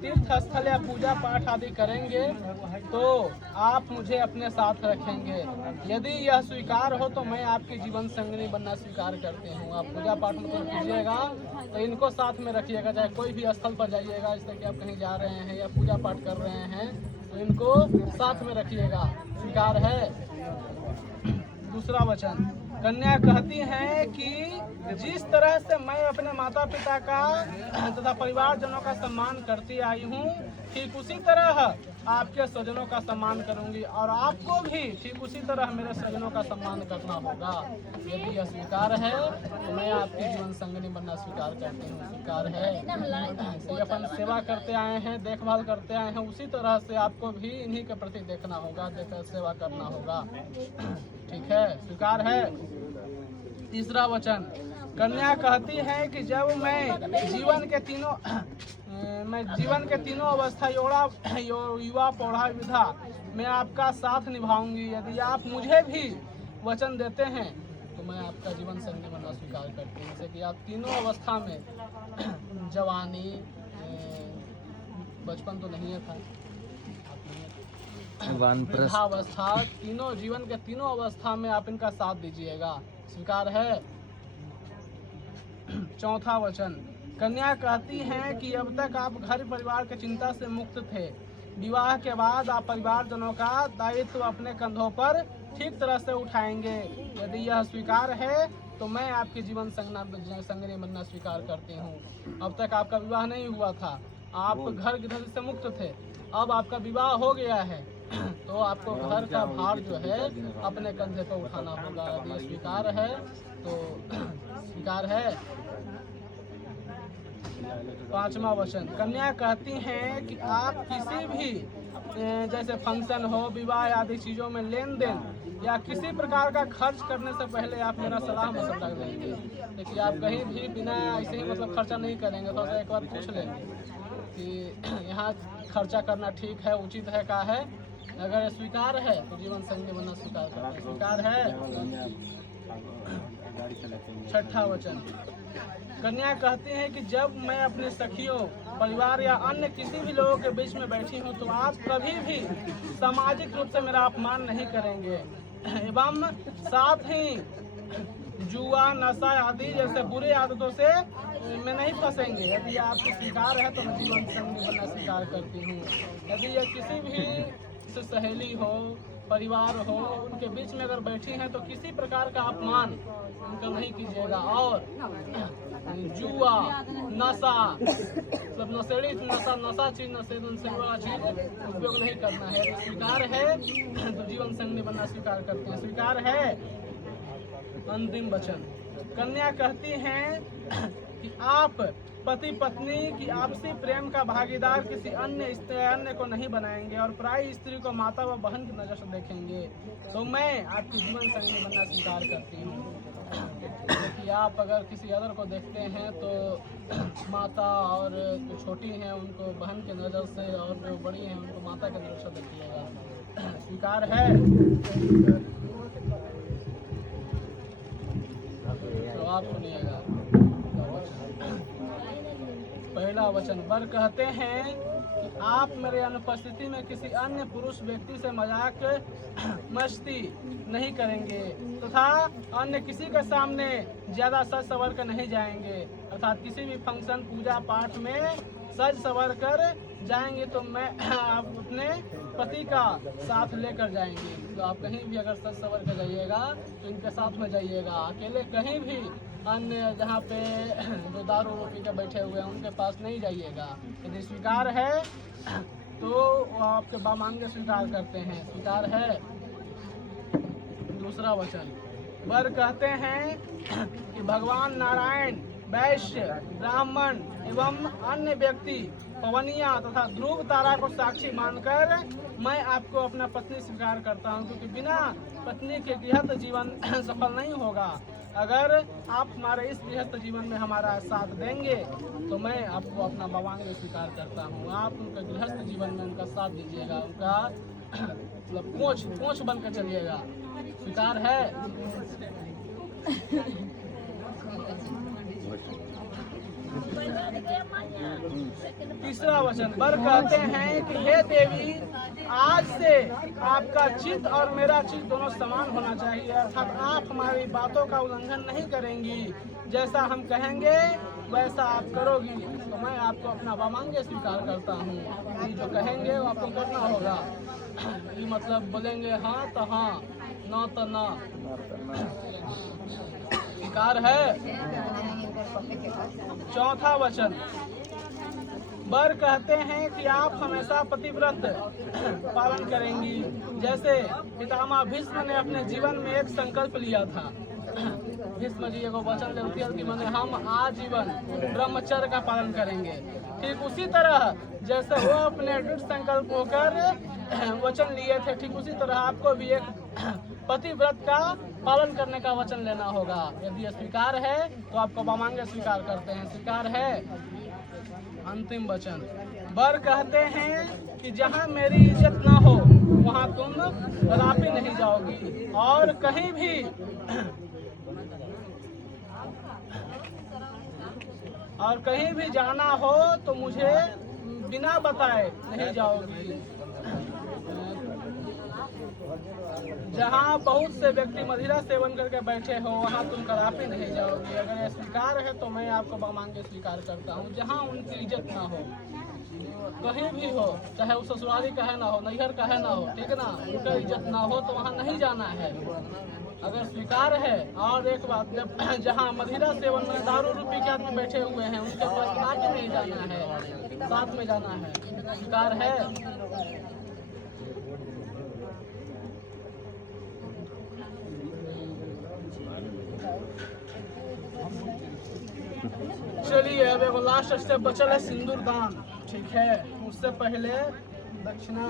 तीर्थ स्थल या पूजा पाठ आदि करेंगे तो आप मुझे अपने साथ रखेंगे। यदि यह स्वीकार हो तो मैं आपकी जीवन संगिनी बनना स्वीकार करती हूँ। आप पूजा पाठ मतलब कीजिएगा तो इनको साथ में रखिएगा, चाहे कोई भी स्थल पर जाइएगा, जैसे कि आप कहीं जा रहे हैं या पूजा पाठ कर रहे हैं तो इनको साथ में रखिएगा। स्वीकार है। दूसरा वचन, कन्या कहती है कि जिस तरह से मैं अपने माता पिता का तथा परिवारजनों का सम्मान करती आई हूँ, ठीक उसी तरह आपके स्वजनों का सम्मान करूंगी और आपको भी ठीक उसी तरह मेरे स्वजनों का सम्मान करना होगा। यदि यह स्वीकार है तो मैं आपकी जीवन संगिनी बनना स्वीकार करती हूँ। स्वीकार है। तो अपन सेवा करते आए हैं, देखभाल करते आए हैं, उसी तरह से आपको भी इन्हीं के प्रति देखना होगा, देखकर सेवा करना होगा। ठीक है, स्वीकार है। तीसरा वचन, कन्या कहती है कि जब मैं जीवन के तीनों अवस्था युवा पौढ़ा विधा में आपका साथ निभाऊंगी। यदि आप मुझे भी वचन देते हैं तो मैं आपका जीवन संगी बनना स्वीकार करती हूँ। जैसे कि आप तीनों अवस्था में जवानी, बचपन तो नहीं है था, वृद्धावस्था, तीनों जीवन के तीनों अवस्था में आप इनका साथ दीजिएगा। स्वीकार है। चौथा वचन, कन्या कहती है कि अब तक आप घर परिवार के चिंता से मुक्त थे, विवाह के बाद आप परिवारजनों का दायित्व अपने कंधों पर ठीक तरह से उठाएंगे। यदि यह स्वीकार है तो मैं आपकी जीवन संगिनी बनना स्वीकार करती हूँ। अब तक आपका विवाह नहीं हुआ था, आप घर गृहस्थी से मुक्त थे, अब आपका विवाह हो गया है तो आपको घर का भार जो है अपने कंधे पर उठाना होगा। यदि स्वीकार है तो स्वीकार है। पांचवा वचन, कन्या कहती हैं कि आप किसी भी जैसे फंक्शन हो, विवाह आदि चीजों में लेन देन या किसी प्रकार का खर्च करने से पहले आप मेरा सलाह मशवरा देंगे। देखिए, आप कहीं भी बिना ऐसे ही मतलब खर्चा नहीं करेंगे, थोड़ा सा एक बार पूछ लेंगे कि यहाँ खर्चा करना ठीक है, उचित है, का है। अगर स्वीकार है तो जीवन संगी बनना स्वीकार करना स्वीकार है। छठा वचन, कन्या कहती है कि जब मैं अपने सखियों, परिवार या अन्य किसी भी लोगों के बीच में बैठी हूँ तो आप कभी भी सामाजिक रूप से मेरा अपमान नहीं करेंगे एवं साथ ही जुआ, नशा आदि जैसे बुरी आदतों से मैं नहीं फंसेंगे। यदि आपको स्वीकार है तो मैं जीवन संगी बनना स्वीकार करती हूँ। यदि यह किसी भी सहेली हो, परिवार हो, उनके बीच में अगर बैठी हैं तो किसी प्रकार का अपमान उनका नहीं कीजिएगा और जुआ, नशा, मतलब नशेड़ी नशा चीज, नशेड़ा चीज उपयोग नहीं करना है। स्वीकार है तो जीवन संगी बनना स्वीकार करते हैं। स्वीकार है। अंतिम वचन, कन्या कहती हैं कि आप पति पत्नी की आपसी प्रेम का भागीदार किसी अन्य को नहीं बनाएंगे और पराई स्त्री को माता व बहन की नजर से देखेंगे। तो मैं आपकी जीवन संगी बनना स्वीकार करती हूँ। देखिए, आप अगर किसी अदर को देखते हैं तो माता और जो छोटी हैं उनको बहन की नज़र से और जो बड़ी हैं उनको माता की नज़र से देखिएगा। स्वीकार है। तो आप सुनिएगा। पहला वचन, वर कहते हैं कि आप मेरे अनुपस्थिति में किसी अन्य पुरुष व्यक्ति से मजाक मस्ती नहीं करेंगे तथा अन्य किसी के सामने ज्यादा सज सवर कर नहीं जाएंगे, अर्थात किसी भी फंक्शन, पूजा पाठ में सज सवर कर जाएंगे तो मैं आप अपने पति का साथ लेकर जाएंगे। तो आप कहीं भी अगर सज सवर कर जाइएगा तो इनके साथ में जाइएगा। अकेले कहीं भी अन्य जहाँ पे जो दारू पी के बैठे हुए हैं उनके पास नहीं जाइएगा। यदि स्वीकार है तो आपके बामांगे स्वीकार करते हैं। स्वीकार है। दूसरा वचन, वर कहते हैं कि भगवान नारायण, वैश्य, ब्राह्मण एवं अन्य व्यक्ति, पवनिया तथा ध्रुव तारा को साक्षी मानकर मैं आपको अपना पत्नी स्वीकार करता हूँ, क्योंकि बिना पत्नी के गृहस्थ जीवन सफल नहीं होगा। अगर आप हमारे इस गृहस्थ जीवन में हमारा साथ देंगे तो मैं आपको अपना बावांग स्वीकार करता हूँ। आप उनके गृहस्थ जीवन में उनका साथ दीजिएगा, उनका मतलब कोच बन कर चलिएगा। स्वीकार है। तीसरा वचन, वर कहते हैं कि हे देवी, आज से आपका चित्त और मेरा चित्त दोनों समान होना चाहिए, अर्थात आप हमारी बातों का उल्लंघन नहीं करेंगी, जैसा हम कहेंगे वैसा आप करोगी, तो मैं आपको अपना वामांग स्वीकार करता हूँ। ये जो कहेंगे वो आपको करना होगा। ये मतलब बोलेंगे हाँ तो हाँ, ना तो ना। स्वीकार है। चौथा वचन, वर कहते हैं कि आप हमेशा पतिव्रत पालन करेंगी, जैसे पितामह भीष्म ने अपने जीवन में एक संकल्प लिया था। भीष्म जी एगो वचन लेते हैं कि मैंने हम आजीवन ब्रह्मचर्य का पालन करेंगे। ठीक उसी तरह जैसे वो अपने दृढ़ संकल्प होकर वचन लिए थे, ठीक उसी तरह आपको भी एक पतिव्रत का पालन करने का वचन लेना होगा। यदि स्वीकार है तो आपको वामांग स्वीकार करते हैं। स्वीकार है। अंतिम वचन, वर कहते हैं कि जहाँ मेरी इज्जत ना हो वहाँ तुम कदापि नहीं जाओगी, और कहीं भी जाना हो तो मुझे बिना बताए नहीं जाओगी। जहाँ बहुत से व्यक्ति मदिरा सेवन करके बैठे हो वहाँ तुम कदापि नहीं जाओगी। अगर स्वीकार है तो मैं आपको वामांग स्वीकार करता हूँ। जहाँ उनकी इज्जत ना हो, कहीं भी हो, चाहे वो ससुराली का है ना हो, नैहर का है ना हो, ठीक ना, उनका इज्जत ना हो तो वहाँ नहीं जाना है। अगर स्वीकार है। और एक बात, जब जहाँ मदिरा सेवन में दारू रूपी के आदमी बैठे हुए हैं उनके पास कदापि नहीं जाना है, साथ में जाना है। स्वीकार है। चलिए अब एक लास्ट स्टेप बचल है, सिंदूर दान। ठीक है, उससे पहले दक्षिणा